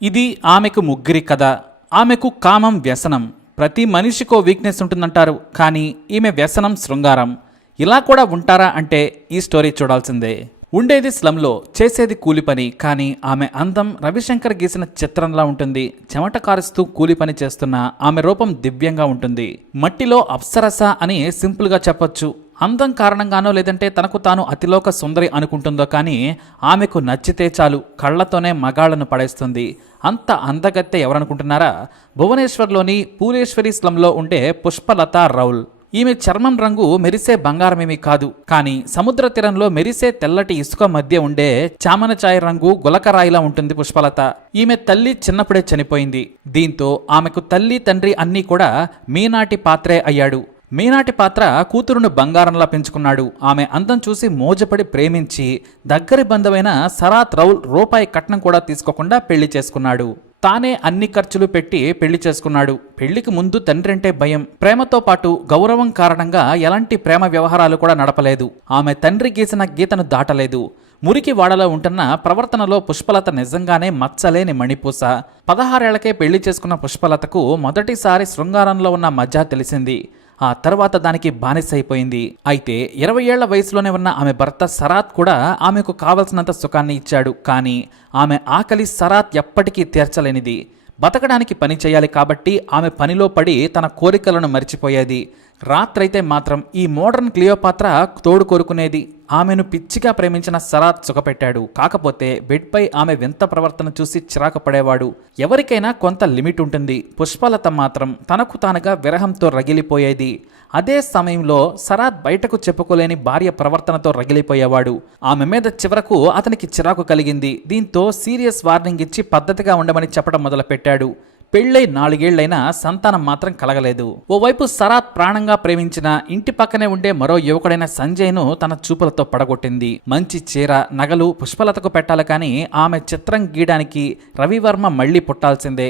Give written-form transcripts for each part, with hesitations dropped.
ఇది ఆమెకు ముగ్గురి కథ. ఆమెకు కామం వ్యసనం. ప్రతి మనిషికో వీక్నెస్ ఉంటుందంటారు, కానీ ఈమె వ్యసనం శృంగారం. ఇలా కూడా ఉంటారా అంటే ఈ స్టోరీ చూడాల్సిందే. ఉండేది స్లంలో, చేసేది కూలి పని. కానీ ఆమె అందం రవిశంకర్ గీసిన చిత్రంలా ఉంటుంది. చెమట కారుస్తూ కూలి పని చేస్తున్న ఆమె రూపం దివ్యంగా ఉంటుంది. మట్టిలో అప్సరస అని సింపుల్గా చెప్పొచ్చు. అందం కారణంగానో లేదంటే తనకు తాను అతిలోక సుందరి అనుకుంటుందో కానీ ఆమెకు నచ్చితే చాలు కళ్లతోనే మగాళ్లను పడేస్తుంది. అంత అందగత్తె ఎవరనుకుంటున్నారా? భువనేశ్వర్లోని పూలేశ్వరి స్లంలో ఉండే పుష్పలత రౌల్. ఈమె చర్మం రంగు మెరిసే బంగారమేమీ కాదు, కానీ సముద్ర తీరంలో మెరిసే తెల్లటి ఇసుక మధ్య ఉండే చామనచాయ రంగు గులకరాయిలా ఉంటుంది పుష్పలత. ఈమె తల్లి చిన్నప్పుడే చనిపోయింది. దీంతో ఆమెకు తల్లి తండ్రి అన్నీ కూడా మీనాటి పాత్రే అయ్యాడు. మీనాటి పాత్ర కూతురును బంగారంలా పెంచుకున్నాడు. ఆమె అందం చూసి మోజపడి ప్రేమించి దగ్గరి బంధువైన సరాత్ రౌల్ రూపాయి కట్నం కూడా తీసుకోకుండా పెళ్లి చేసుకున్నాడు. తానే అన్ని ఖర్చులు పెట్టి పెళ్లి చేసుకున్నాడు. పెళ్లికి ముందు తండ్రి అంటే భయం, ప్రేమతో పాటు గౌరవం కారణంగా ఎలాంటి ప్రేమ వ్యవహారాలు కూడా నడపలేదు. ఆమె తండ్రి గీసిన గీతను దాటలేదు. మురికి వాడలో ఉంటున్న ప్రవర్తనలో పుష్పలత నిజంగానే మచ్చలేని మణిపూస. 16 ఏళ్లకే పెళ్లి చేసుకున్న పుష్పలతకు మొదటిసారి శృంగారంలో ఉన్న మజా తెలిసింది. ఆ తర్వాత దానికి బానిసైపోయింది. అయితే 20 ఏళ్ల వయసులోనే ఉన్న ఆమె భర్త సరాత్ కూడా ఆమెకు కావలసినంత సుఖాన్ని ఇచ్చాడు. కానీ ఆమె ఆకలి సరాత్ ఎప్పటికీ తీర్చలేనిది. బతకడానికి పని చేయాలి కాబట్టి ఆమె పనిలో పడి తన కోరికలను మరిచిపోయేది. రాత్రైతే మాత్రం ఈ మోడర్న్ క్లియోపాత్ర తోడు కోరుకునేది. ఆమెను పిచ్చిగా ప్రేమించిన సరాత్ సుఖపెట్టాడు. కాకపోతే బెడ్పై ఆమె వింత ప్రవర్తన చూసి చిరాకు పడేవాడు. ఎవరికైనా కొంత లిమిట్ ఉంటుంది. పుష్పలత మాత్రం తనకు తానుగా విరహంతో రగిలిపోయేది. అదే సమయంలో సరాత్ బయటకు చెప్పుకోలేని భార్య ప్రవర్తనతో రగిలిపోయేవాడు. ఆమె మీద చివరకు అతనికి చిరాకు కలిగింది. దీంతో సీరియస్ వార్నింగ్ ఇచ్చి పద్ధతిగా ఉండమని చెప్పడం మొదలుపెట్టాడు. పెళ్ళై 4 ఏళ్లైనా సంతానం మాత్రం కలగలేదు. ఓవైపు సరాత్ ప్రాణంగా ప్రేమించిన ఇంటి పక్కనే ఉండే మరో యువకుడైన సంజయ్ను తన చూపులతో పడగొట్టింది. మంచి చీర, నగలు పుష్పలతకు పెట్టాలి, కానీ ఆమె చిత్రం గీయడానికి రవివర్మ మళ్లీ పుట్టాల్సిందే.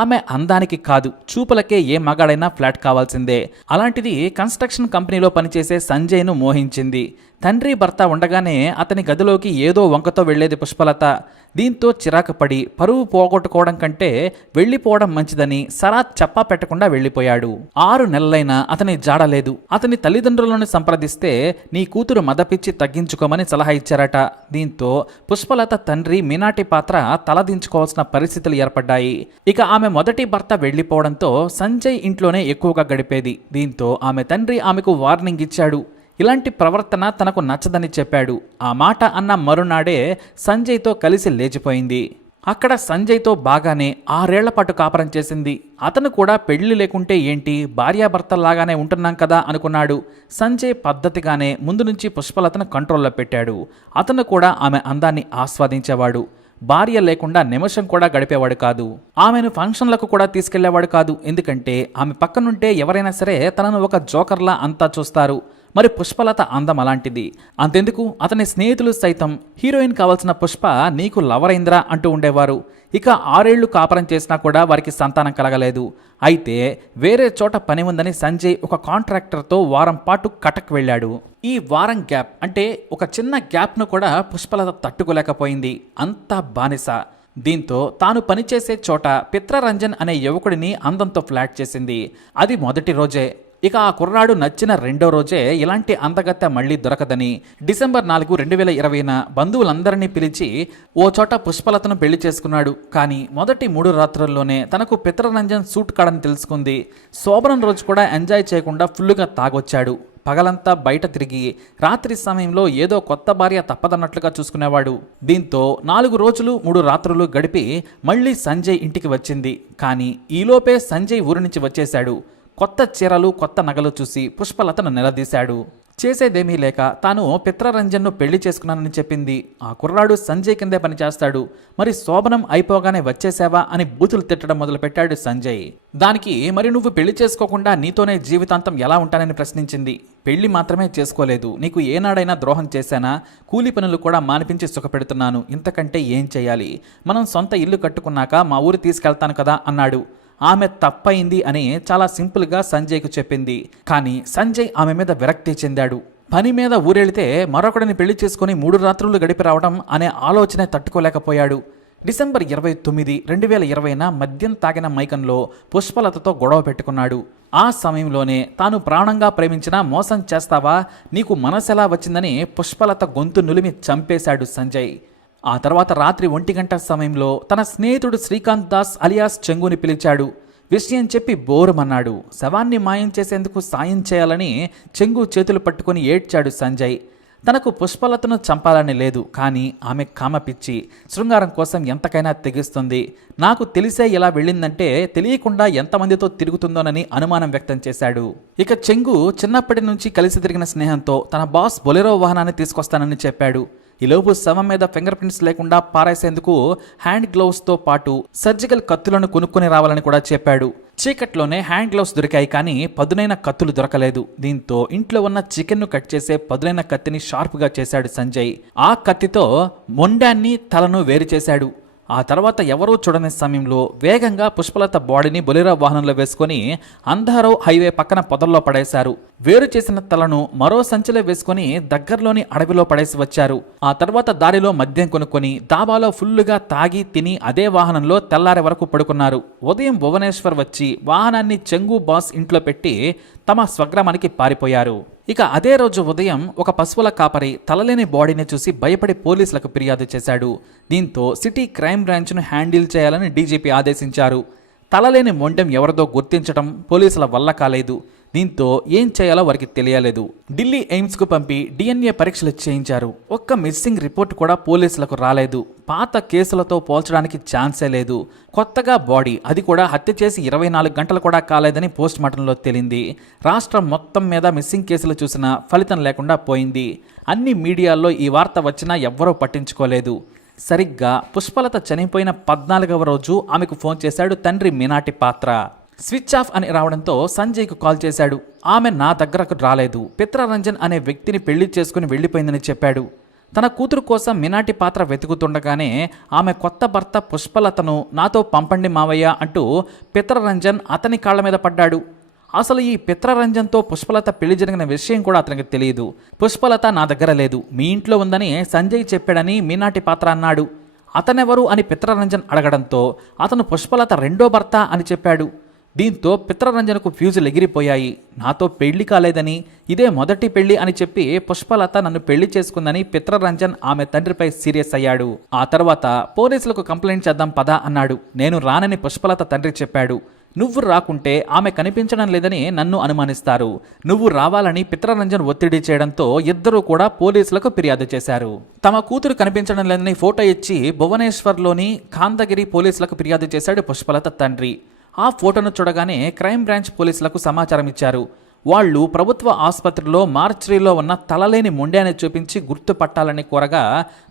ఆమె అందానికి కాదు, చూపులకే ఏ మగాడైనా ఫ్లాట్ కావాల్సిందే. అలాంటిది కన్స్ట్రక్షన్ కంపెనీలో పనిచేసే సంజయ్ను మోహించింది. తండ్రి భర్త ఉండగానే అతని గదిలోకి ఏదో వంకతో వెళ్లేది పుష్పలత. దీంతో చిరాకు పడి పరువు పోగొట్టుకోవడం కంటే వెళ్లిపోవడం మంచిదని సరాత్ చెప్పా పెట్టకుండా వెళ్లిపోయాడు. 6 నెలలైనా అతని జాడలేదు. అతని తల్లిదండ్రులను సంప్రదిస్తే నీ కూతురు మదపిచ్చి తగ్గించుకోమని సలహా ఇచ్చారట. దీంతో పుష్పలత తండ్రి మీనాటి పాత్ర తలదించుకోవాల్సిన పరిస్థితులు ఏర్పడ్డాయి. ఇక ఆమె మొదటి భర్త వెళ్లిపోవడంతో సంజయ్ ఇంట్లోనే ఎక్కువగా గడిపేది. దీంతో ఆమె తండ్రి ఆమెకు వార్నింగ్ ఇచ్చాడు. ఇలాంటి ప్రవర్తన తనకు నచ్చదని చెప్పాడు. ఆ మాట అన్న మరునాడే సంజయ్తో కలిసి లేచిపోయింది. అక్కడ సంజయ్తో బాగానే 6 ఏళ్ల పాటు కాపురం చేసింది. అతను కూడా పెళ్లి లేకుంటే ఏంటి, భార్యాభర్తల్లాగానే ఉంటున్నాం కదా అనుకున్నాడు. సంజయ్ పద్ధతిగానే ముందు నుంచి పుష్పలతను కంట్రోల్లో పెట్టాడు. అతను కూడా ఆమె అందాన్ని ఆస్వాదించేవాడు. భార్య లేకుండా నిమిషం కూడా గడిపేవాడు కాదు. ఆమెను ఫంక్షన్లకు కూడా తీసుకెళ్లేవాడు కాదు. ఎందుకంటే ఆమె పక్కనుంటే ఎవరైనా సరే తనను ఒక జోకర్లా అంతా చూస్తారు. మరి పుష్పలత అందం అలాంటిది. అంతెందుకు, అతని స్నేహితులు సైతం హీరోయిన్ కావాల్సిన పుష్ప నీకు లవరైంద్రా అంటూ ఉండేవారు. ఇక 6 ఏళ్లు కాపురం చేసినా కూడా వారికి సంతానం కలగలేదు. అయితే వేరే చోట పని ఉందని సంజయ్ ఒక కాంట్రాక్టర్తో వారం పాటు కటక్ వెళ్ళాడు. ఈ వారం గ్యాప్ అంటే ఒక చిన్న గ్యాప్ను కూడా పుష్పలత తట్టుకోలేకపోయింది. అంతా బానిస. దీంతో తాను పనిచేసే చోట పిత్రరంజన్ అనే యువకుడిని అందంతో ఫ్లాట్ చేసింది. అది మొదటి రోజే. ఇక ఆ కుర్రాడు నచ్చిన 2వ రోజే ఇలాంటి అందగత్తె మళ్లీ దొరకదని డిసెంబర్ 4, 2020న బంధువులందరినీ పిలిచి ఓ చోట పుష్పలతను పెళ్లి చేసుకున్నాడు. కానీ మొదటి 3 రాత్రుల్లోనే తనకు పిత్రరంజన్ సూట్ కాడని తెలుసుకుంది. శోభనం రోజు కూడా ఎంజాయ్ చేయకుండా ఫుల్లుగా తాగొచ్చాడు. పగలంతా బయట తిరిగి రాత్రి సమయంలో ఏదో కొత్త భార్య తప్పదన్నట్లుగా చూసుకునేవాడు. దీంతో 4 రోజులు 3 రాత్రులు గడిపి మళ్లీ సంజయ్ ఇంటికి వచ్చింది. కానీ ఈలోపే సంజయ్ ఊరి నుంచి వచ్చేశాడు. కొత్త చీరలు, కొత్త నగలు చూసి పుష్పలతను నిలదీశాడు. చేసేదేమీ లేక తాను పిత్రరంజన్ను పెళ్లి చేసుకున్నానని చెప్పింది. ఆ కుర్రాడు సంజయ్ కిందే పనిచేస్తాడు. మరి శోభనం అయిపోగానే వచ్చేసావా అని బూతులు తిట్టడం మొదలుపెట్టాడు సంజయ్. దానికి మరి నువ్వు పెళ్లి చేసుకోకుండా నీతోనే జీవితాంతం ఎలా ఉంటానని ప్రశ్నించింది. పెళ్లి మాత్రమే చేసుకోలేదు, నీకు ఏనాడైనా ద్రోహం చేశానా? కూలి పనులు కూడా మానిపించి సుఖపెడుతున్నాను. ఇంతకంటే ఏం చేయాలి? మనం సొంత ఇల్లు కట్టుకున్నాక మా ఊరు తీసుకెళ్తాను కదా అన్నాడు. ఆమె తప్పయింది అని చాలా సింపుల్గా సంజయ్కు చెప్పింది. కానీ సంజయ్ ఆమె మీద విరక్తి చెందాడు. పని మీద ఊరెళ్తే మరొకడిని పెళ్లి చేసుకుని 3 రాత్రులు గడిపి రావడం అనే ఆలోచనే తట్టుకోలేకపోయాడు. డిసెంబర్ 29, 2020న మద్యం తాగిన మైకంలో పుష్పలతతో గొడవ పెట్టుకున్నాడు. ఆ సమయంలోనే తాను ప్రాణంగా ప్రేమించిన మోసం చేస్తావా, నీకు మనసెలా వచ్చిందని పుష్పలత గొంతు నులిమి చంపేశాడు సంజయ్. ఆ తర్వాత రాత్రి 1 గంట సమయంలో తన స్నేహితుడు శ్రీకాంత్ దాస్ అలియాస్ చెంగుని పిలిచాడు. విషయం చెప్పి బోరుమన్నాడు. శవాన్ని మాయం చేసేందుకు సాయం చేయాలని చెంగు చేతులు పట్టుకుని ఏడ్చాడు సంజయ్. తనకు పుష్పలతను చంపాలని లేదు, కానీ ఆమె కామపిచ్చి శృంగారం కోసం ఎంతకైనా తెగిస్తుంది. నాకు తెలిసే ఇలా వెళ్ళిందంటే తెలియకుండా ఎంతమందితో తిరుగుతుందోనని అనుమానం వ్యక్తం చేశాడు. ఇక చెంగు చిన్నప్పటి నుంచి కలిసి తిరిగిన స్నేహంతో తన బాస్ బొలెరో వాహనాన్ని తీసుకొస్తానని చెప్పాడు. ఈలోపు శవం మీద ఫింగర్ ప్రింట్స్ లేకుండా పారేసేందుకు హ్యాండ్ గ్లౌస్తో పాటు సర్జికల్ కత్తులను కొనుక్కొని రావాలని కూడా చెప్పాడు. చీకట్లోనే హ్యాండ్ గ్లౌస్ దొరికాయి, కానీ పదునైన కత్తులు దొరకలేదు. దీంతో ఇంట్లో ఉన్న చికెన్ను కట్ చేసే పదునైన కత్తిని షార్ప్గా చేశాడు సంజయ్. ఆ కత్తితో మొండాన్ని తలను వేరు చేశాడు. ఆ తర్వాత ఎవరూ చూడని సమయంలో వేగంగా పుష్పలత బాడీని బొలెరో వాహనంలో వేసుకొని అంధారో హైవే పక్కన పొదల్లో పడేశారు. వేరు చేసిన తలను మరో సంచిలో వేసుకొని దగ్గరలోని అడవిలో పడేసి వచ్చారు. ఆ తర్వాత దారిలో మద్యం కొనుక్కొని దాబాలో ఫుల్లుగా తాగి తిని అదే వాహనంలో తెల్లారే వరకు పడుకున్నారు. ఉదయం భువనేశ్వర్ వచ్చి వాహనాన్ని చెంగు బాస్ ఇంట్లో పెట్టి తమ స్వగ్రామానికి పారిపోయారు. ఇక అదే రోజు ఉదయం ఒక పశువుల కాపరి తలలేని బాడీని చూసి భయపడి పోలీసులకు ఫిర్యాదు చేశాడు. దీంతో సిటీ క్రైమ్ బ్రాంచ్ను హ్యాండిల్ చేయాలని డీజీపీ ఆదేశించారు. తలలేని మొండెం ఎవరిదో గుర్తించడం పోలీసుల వల్ల కాలేదు. దీంతో ఏం చేయాలో వారికి తెలియలేదు. ఢిల్లీ ఎయిమ్స్కు పంపి DNA పరీక్షలు చేయించారు. ఒక్క మిస్సింగ్ రిపోర్ట్ కూడా పోలీసులకు రాలేదు. పాత కేసులతో పోల్చడానికి ఛాన్సే లేదు. కొత్తగా బాడీ, అది కూడా హత్య చేసి 24 గంటలు కూడా కాలేదని పోస్ట్ మార్టంలో తేలింది. రాష్ట్రం మొత్తం మీద మిస్సింగ్ కేసులు చూసినా ఫలితం లేకుండా పోయింది. అన్ని మీడియాల్లో ఈ వార్త వచ్చినా ఎవ్వరూ పట్టించుకోలేదు. సరిగ్గా పుష్పలత చనిపోయిన 14వ రోజు ఆమెకు ఫోన్ చేశాడు తండ్రి మీనాటి పాత్ర. స్విచ్ ఆఫ్ అని రావడంతో సంజయ్కు కాల్ చేశాడు. ఆమె నా దగ్గరకు రాలేదు, పిత్రరంజన్ అనే వ్యక్తిని పెళ్లి చేసుకుని వెళ్ళిపోయిందని చెప్పాడు. తన కూతురు కోసం మీనాటి పాత్ర వెతుకుతుండగానే ఆమె కొత్త భర్త పుష్పలతను నాతో పంపండి మావయ్య అంటూ పిత్రరంజన్ అతని కాళ్ల మీద పడ్డాడు. అసలు ఈ పిత్రరంజన్తో పుష్పలత పెళ్లి జరిగిన విషయం కూడా అతనికి తెలియదు. పుష్పలత నా దగ్గర లేదు, మీ ఇంట్లో ఉందని సంజయ్ చెప్పాడని మీనాటి పాత్ర అన్నాడు. అతనెవరు అని పిత్రరంజన్ అడగడంతో అతను పుష్పలత రెండో భర్త అని చెప్పాడు. దీంతో పిత్రరంజన్కు ఫ్యూజులు ఎగిరిపోయాయి. నాతో పెళ్లి కాలేదని, ఇదే మొదటి పెళ్లి అని చెప్పి పుష్పలత నన్ను పెళ్లి చేసుకుందని పిత్రరంజన్ ఆమె తండ్రిపై సీరియస్ అయ్యాడు. ఆ తర్వాత పోలీసులకు కంప్లైంట్ చేద్దాం పదా అన్నాడు. నేను రానని పుష్పలత తండ్రి చెప్పాడు. నువ్వు రాకుంటే ఆమె కనిపించడం లేదని నన్ను అనుమానిస్తారు, నువ్వు రావాలని పిత్రరంజన్ ఒత్తిడి చేయడంతో ఇద్దరూ కూడా పోలీసులకు ఫిర్యాదు చేశారు. తమ కూతురు కనిపించడం లేదని ఫోటో ఇచ్చి భువనేశ్వర్లోని కాందగిరి పోలీసులకు ఫిర్యాదు చేశాడు పుష్పలత తండ్రి. ఆ ఫోటోను చూడగానే క్రైమ్ బ్రాంచ్ పోలీసులకు సమాచారం ఇచ్చారు. వాళ్ళు ప్రభుత్వ ఆసుపత్రిలో మార్చరీలో ఉన్న తలలేని మొండాన్ని చూపించి గుర్తుపట్టాలని కోరగా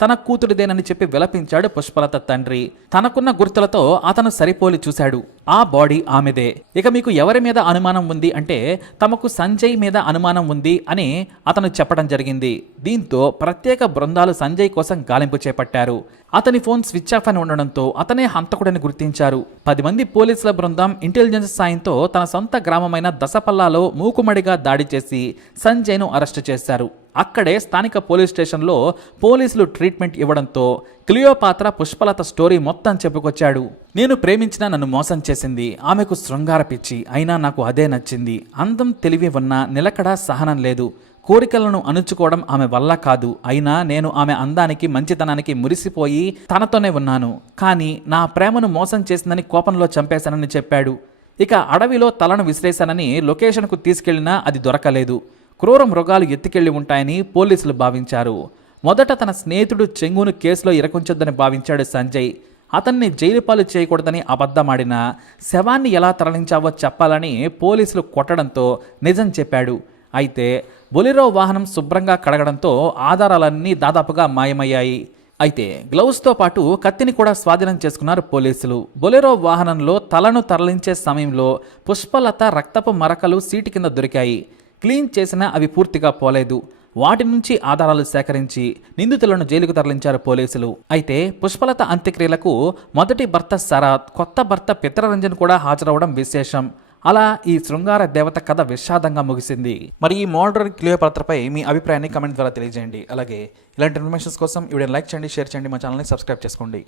తన కూతురిదేనని చెప్పి విలపించాడు పుష్పలత తండ్రి. తనకున్న గుర్తులతో అతను సరిపోలి చూశాడు. ఆ బాడీ ఆమెదే. ఇక మీకు ఎవరి మీద అనుమానం ఉంది అంటే తమకు సంజయ్ మీద అనుమానం ఉంది అని అతను చెప్పడం జరిగింది. దీంతో ప్రత్యేక బృందాలు సంజయ్ కోసం గాలింపు చేపట్టారు. అతని ఫోన్ స్విచ్ ఆఫ్ అని ఉండడంతో అతనే హంతకుడని గుర్తించారు. 10 మంది పోలీసుల బృందం ఇంటెలిజెన్స్ సాయంతో తన సొంత గ్రామమైన దసపల్లాలో మూకుమడిగా దాడి చేసి సంజయ్ను అరెస్టు చేశారు. అక్కడే స్థానిక పోలీస్ స్టేషన్లో పోలీసులు ట్రీట్మెంట్ ఇవ్వడంతో క్లియోపాత్ర పుష్పలత స్టోరీ మొత్తం చెప్పుకొచ్చాడు. నేను ప్రేమించిన నన్ను మోసం చేసింది, ఆమెకు శృంగార పిచ్చి, అయినా నాకు అదే నచ్చింది. అందం తెలివి ఉన్న నిలకడ సహనం లేదు. కోరికలను అణుచుకోవడం ఆమె వల్ల కాదు. అయినా నేను ఆమె అందానికి మంచితనానికి మురిసిపోయి తనతోనే ఉన్నాను. కానీ నా ప్రేమను మోసం చేసిందని కోపంలో చంపేశానని చెప్పాడు. ఇక అడవిలో తలను విసిరేశానని లొకేషన్కు తీసుకెళ్లినా అది దొరకలేదు. క్రూర మృగాలు ఎత్తుకెళ్లి ఉంటాయని పోలీసులు భావించారు. మొదట తన స్నేహితుడు చెంగును కేసులో ఇరకుంచొద్దని భావించాడు సంజయ్. అతన్ని జైలు పాలు చేయకూడదని అబద్ధమాడినా శవాన్ని ఎలా తరలించావో చెప్పాలని పోలీసులు కొట్టడంతో నిజం చెప్పాడు. అయితే బొలెరో వాహనం శుభ్రంగా కడగడంతో ఆధారాలన్నీ దాదాపుగా మాయమయ్యాయి. అయితే గ్లౌస్తో పాటు కత్తిని కూడా స్వాధీనం చేసుకున్నారు పోలీసులు. బొలెరో వాహనంలో తలను తరలించే సమయంలో పుష్పలత రక్తపు మరకలు సీటు కింద దొరికాయి. క్లీన్ చేసినా అవి పూర్తిగా పోలేదు. వాటి నుంచి ఆధారాలు సేకరించి నిందితులను జైలుకు తరలించారు పోలీసులు. అయితే పుష్పలత అంత్యక్రియలకు మొదటి భర్త శరత్, కొత్త భర్త పిత్రరంజన్ కూడా హాజరవడం విశేషం. అలా ఈ శృంగార దేవత కథ విషాదంగా ముగిసింది. మరి ఈ మర్డర్ క్లియోపాత్రపై మీ అభిప్రాయాన్ని కమెంట్ ద్వారా తెలియజేయండి. అలాగే ఇలాంటి ఇన్ఫర్మేషన్స్ కోసం ఈ వీడియోని లైక్ చేయండి, షేర్ చేయండి, మా ఛానల్ని సబ్స్క్రైబ్ చేసుకోండి.